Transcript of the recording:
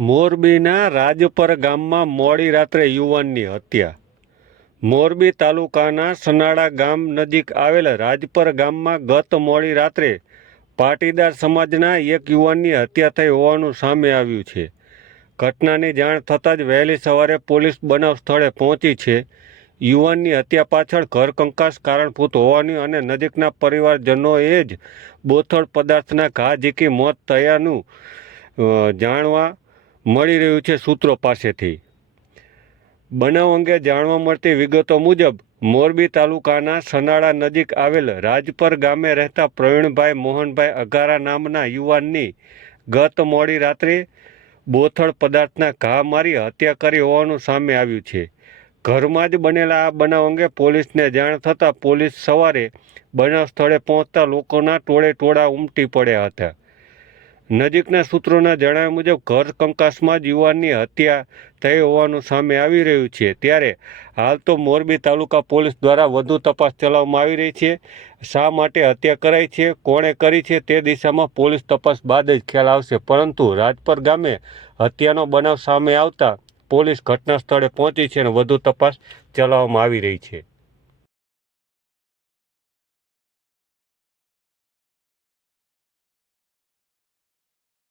મોરબીના રાજપર ગામમાં મોડી રાત્રે યુવાનની હત્યા. મોરબી તાલુકાના સનાડા ગામ નજીક આવેલા રાજપર ગામમાં ગત મોડી રાત્રે પાટીદાર સમાજના એક યુવાનની હત્યા થઈ હોવાનું સામે આવ્યું છે. ઘટનાની જાણ થતાં જ વહેલી સવારે પોલીસ બનાવ સ્થળે પહોંચી છે. યુવાનની હત્યા પાછળ ઘર કંકાસ કારણભૂત હોવાની અને નજીકના પરિવારજનોએ જ બોથડ પદાર્થના ઘા ઝીકી મોત થયાનું જાણવા મળી રહ્યું છે સૂત્રો પાસેથી. બનાવ અંગે જાણવા મળતી વિગતો મુજબ, મોરબી તાલુકાના સનાળા નજીક આવેલ રાજપર ગામે રહેતા પ્રવીણભાઈ મોહનભાઈ અઘારા નામના યુવાનની ગત મોડી રાત્રે બોથડ પદાર્થના ઘા મારી હત્યા કરી હોવાનું સામે આવ્યું છે. ઘરમાં જ બનેલા આ બનાવ અંગે પોલીસને જાણ થતાં પોલીસ સવારે બનાવ સ્થળે પહોંચતા લોકોના ટોળે ટોળા ઉમટી પડ્યા હતા. નજીકના સૂત્રોના જણાવ્યા મુજબ, ઘર કંકાસમાં જ યુવાનની હત્યા થઈ હોવાનું સામે આવી રહ્યું છે. ત્યારે હાલ તો મોરબી તાલુકા પોલીસ દ્વારા વધુ તપાસ ચલાવવામાં આવી રહી છે. શા માટે હત્યા કરાઈ છે? કોણે કરી છે? તે દિશામાં પોલીસ તપાસ બાદ જ ખ્યાલ આવશે. પરંતુ રાજપર ગામે હત્યાનો બનાવ સામે આવતા પોલીસ ઘટના સ્થળે પહોંચી છે અને વધુ તપાસ ચલાવવામાં આવી રહી છે.